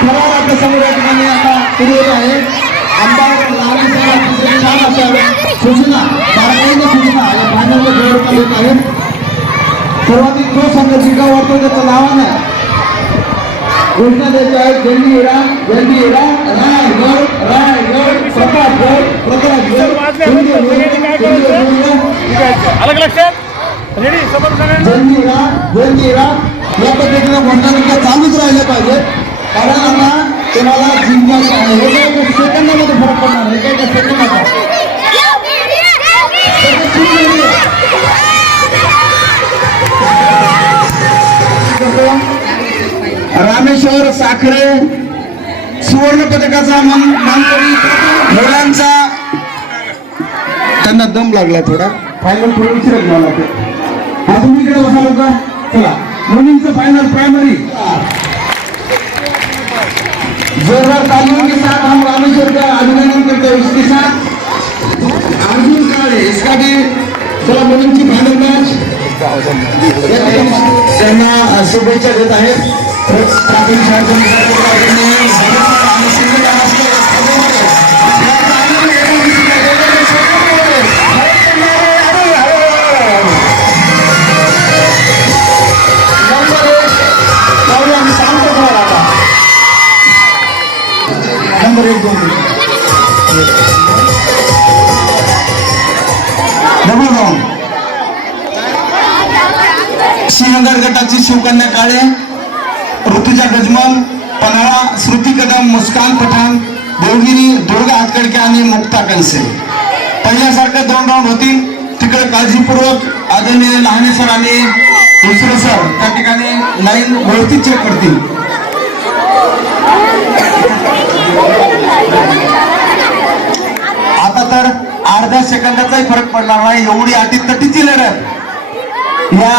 थरार आपल्यासमोर या ठिकाणी आता सुरू होत आहे आमदार अशा सूचना बारकाईने सूचना या फायनलच्या खेळाडूंना देत आहेत. सर्वाधिक जो संघ जिंकावतो त्याचं नावानं घोषणा द्यायची आहे जंजीरा जंजीरा रायगड रायगड प्रतापगड प्रतापगड अलग लक्षात समोर सगळ्यांना जंजीरा जंजीरा या पद्धतीने घोषणा चालूच राहिल्या पाहिजे कारण आता तुम्हाला जिंकायचं आहे काही एका सेकंदामध्ये फरक पडणार? काही एका सेकंदाचा. रामेश्वर साखरे सुवर्ण पदकाचा मान मानकरी मुलांचा त्यांना दम लागला थोडा. फायनल थोडं घ्यावं लागते हा तुम्ही इकडे बसाल का चला. मुलींचं फायनल प्रायमरी जोरदार तालियों के साथ हम रामेश्वर का अभिनंदन करते हैं उसके साथ अर्जुन काळे इसका भी चला मुलींची फायनल मॅच त्यांना शुभेच्छा देत आहेत. डबल राऊंड सिंहगड गटाची शिवकन्या काळे ऋतुजा गजमल पन्हाळा श्रुती कदम मुस्कान पठाण देवगिरी दुर्गा हातकडके आणि मुक्ता कनसे पहिल्यासारखं दोन राऊंड होतील. तिकडे काळजीपूर्वक आदरणीय लहाने सर आणि दुसरे सर त्या ठिकाणी लाईन वरती चेक करतील आता तर अर्ध्या सेकंदाचाही फरक पडणार नाही. एवढी अटीतटीची लढत. या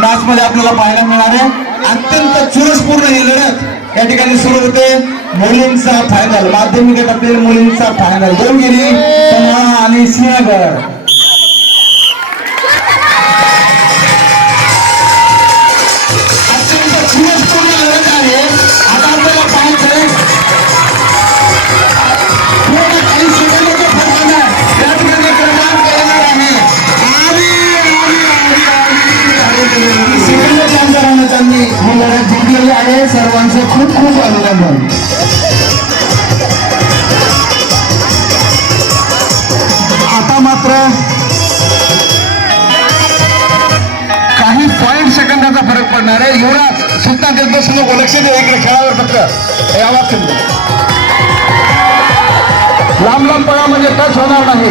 मॅच मध्ये आपल्याला पाहायला मिळणार आहे. अत्यंत चुरसपूर्ण ही लढत या ठिकाणी सुरू होते. मुलींचा फायनल माध्यमिक गटातील मुलींचा फायनल देवगिरी पन्हाळा आणि सिंहगड. अंतराने त्यांनी ही लढत जिंकलेली आहे. सर्वांचं खूप खूप अभिनंदन. आता मात्र काही पॉईंट सेकंदाचा फरक पडणार आहे. युवराज सुद्धा देत बसू नको लक्ष दे इकडे खेळावर फक्त. हे आवाज लांब लांब पळा म्हणजे टच होणार नाही.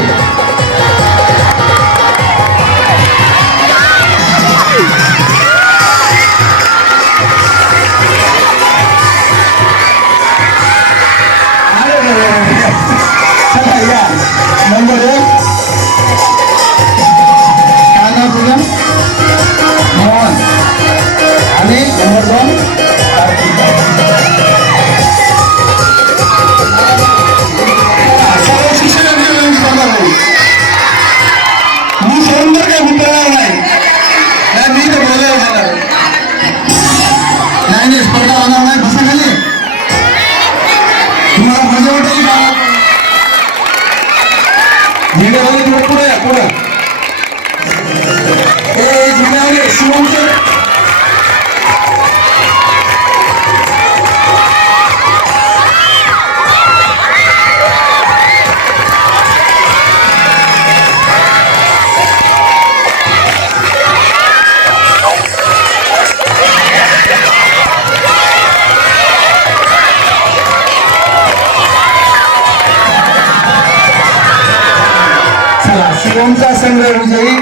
झाला. शिवमचा संघ विजयी.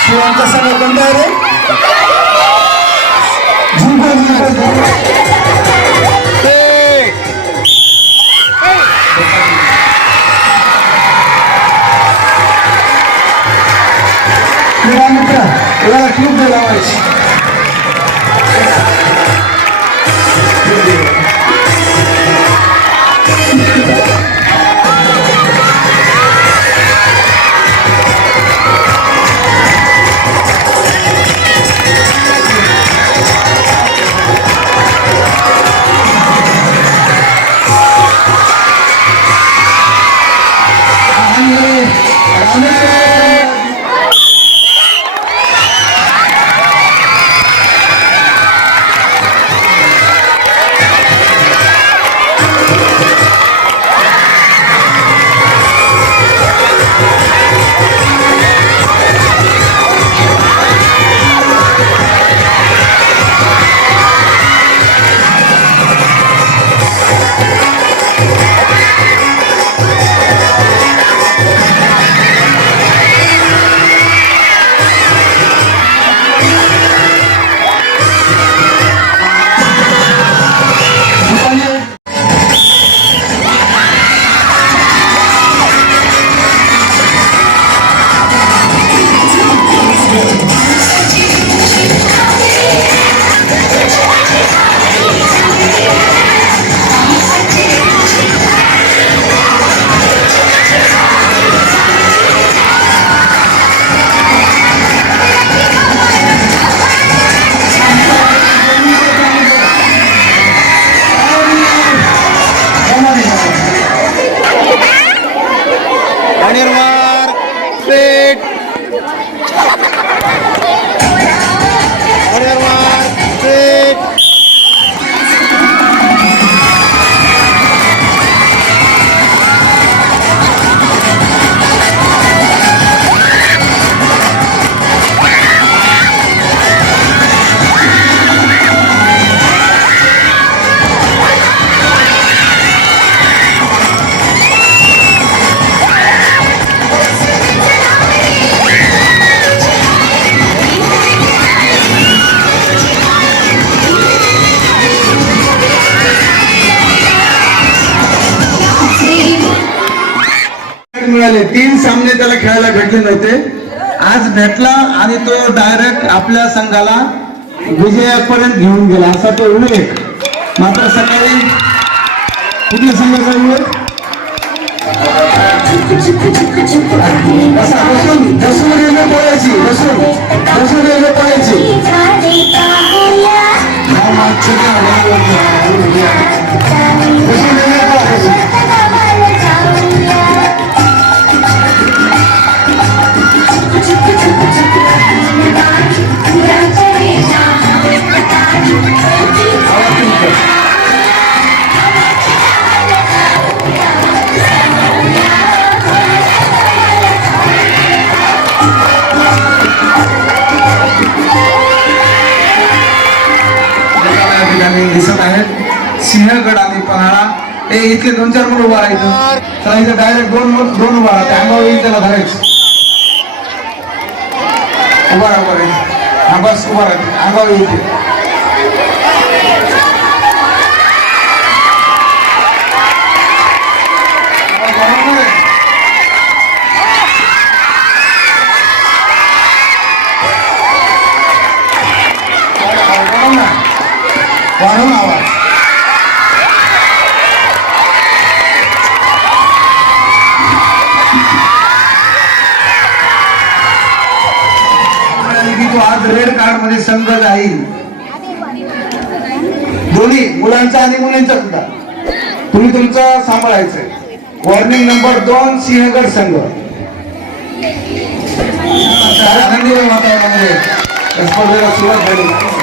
शिवमचा संघ कोणता आहे रे? झुंबर क्रीडा मित्र याला ट्यूब thank खेळायला भेटले नव्हते. आज भेटला आणि तो डायरेक्ट आपल्या संघाला विजयापर्यंत घेऊन गेला. असा तो विवेक मात्र सकाळी कुठल्या संघाचा रेल्वे पळायची रेल्वे पळायची. या दिसत आहेत. सिंहगड आणि पन्हाळा हे इथले दोन चार मुलं उभा राहायचं चला इथे डायरेक्ट दोन दोन उभा राहते अंगावर येईल त्याला धरायचं उभा राहा उभा राहा. हा बस उभा राहते अंगावर येईल संघ जाईल. दोन्ही मुलांचा आणि मुलींचा सुद्धा. तुम्ही तुमचं सांभाळायचंय वॉर्निंग नंबर दोन सिंहगड संघ. अशा वातावरणामध्ये स्पर्धेला सुरुवात झाली.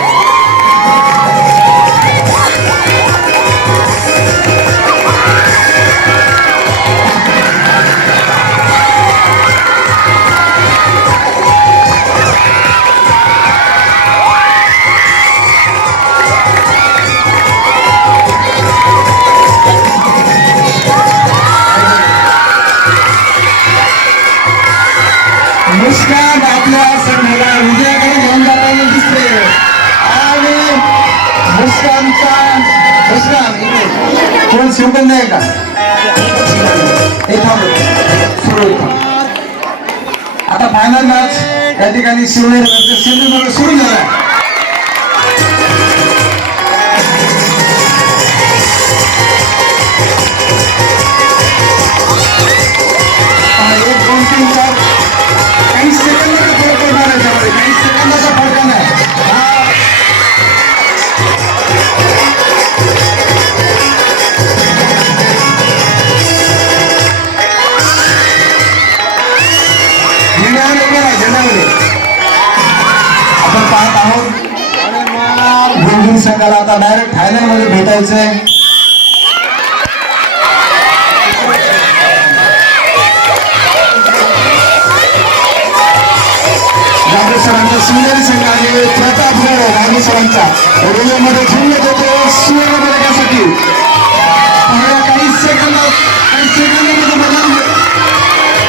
कोण शिवकन्या आहे का हे थांब सुरू आहे, थांब. आता फायनल मॅच या ठिकाणी शिवनेर शिवनेर सुरू झाला एक दोन तीन चार काही सेकंदाचा रामेश्वरांचा संघ आहे प्रतापगड रामेश्वरांचा रेल्वेमध्ये झुंज देतो सुवर्ण पदकासाठी काही सेकंद काही सेकंदामध्ये बदल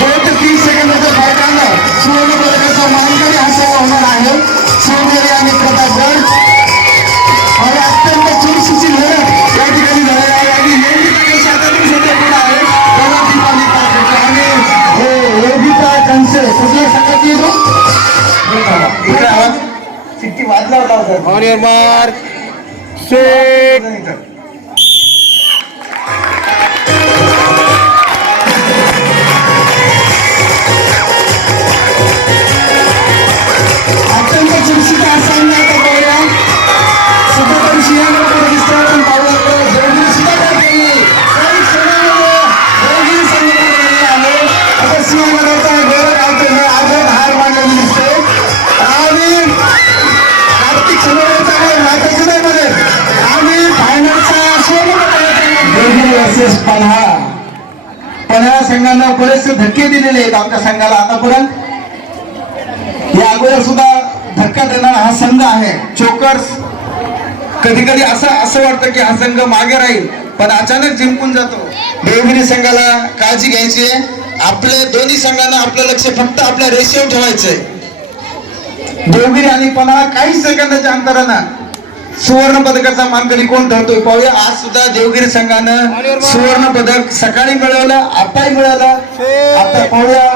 दोन ते तीन सेकंदाच्या फरकानं सुवर्ण पदकाचा मानकरी हा होणार आहे. शिवनेरी वाजला होता sir on Jaygiri versus Panhala. Panhala संघानं बरेचसे धक्के दिलेले आहेत आमच्या संघाला आतापर्यंत. या अगोदर सुद्धा धक्का देणारा हा संघ आहे. चोकर्स कधी कधी असं असं वाटतं की हा संघ मागे राहील पण अचानक जिंकून जातो. देवगिरी संघाला काळजी घ्यायची आहे. आपल्या दोन्ही संघांना आपलं लक्ष फक्त आपल्या रेषेवर ठेवायचंय. देवगिरी आणि पन्हाळा काही सेकंदाच्या अंतरानं. सुवर्ण पदकाचा मानकरी कोण ठरतोय पाहूया. आज सुद्धा देवगिरी संघानं सुवर्ण पदक सकाळी मिळवलं आताही मिळालं. आता पाहूया.